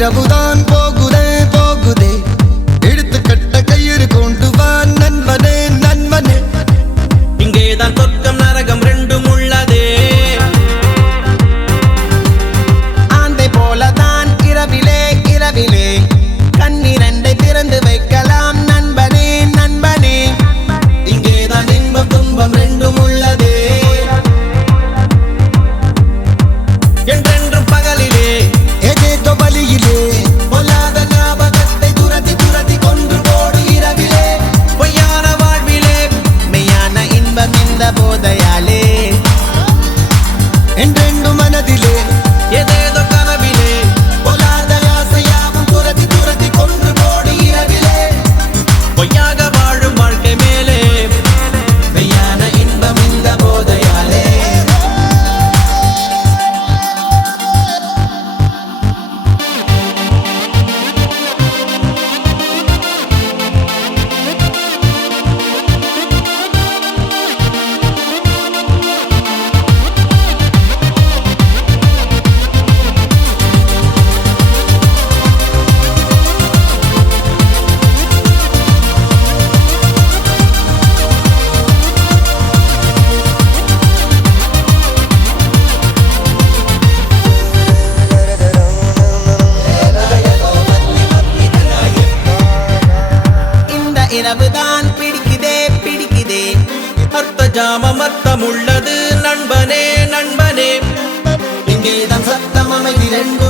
இரவுதான் போகுதே போகுதே எடுத்துக்கட்ட கயிறு கொண்டு வா நண்பனே நண்பனே இங்கேதான் சொர்க்கம் நரகம் ரெண்டும் உள்ளதே ஆந்தை போலதான் இரவிலே இரவிலே கண்ணிரண்டை திறந்து வைக்கலாம் நண்பனே நண்பனே இங்கேதான் இன்பம் துன்பம் ரெண்டும் உள்ளதே என்றென்றும் பகலிலே ஏதேதோ வழியிலே பொல்லாத ஞாபகத்தை துரத்தி துரத்தி கொன்று போடு இரவிலே பொய்யான வாழ்விலே மெய்யான இன்பம் இந்த போதையாலே என்றென்று மனதிலே ஏதேதோ கனவிலே பொல்லாத ஆசையாவும் துரத்தி துரத்தி கொன்று போடு இரவிலே பொய்யாக வாழும் வாழ்க்கை மேலே மெய்யான இன்பம் இந்த போதையாலே இரவுதான் பிடிக்குதே பிடிக்குதே அர்த்த ஜாமம் அர்த்தம் உள்ளது நண்பனே நண்பனே இங்கேதான் சத்தம் அமைதி ரெண்டு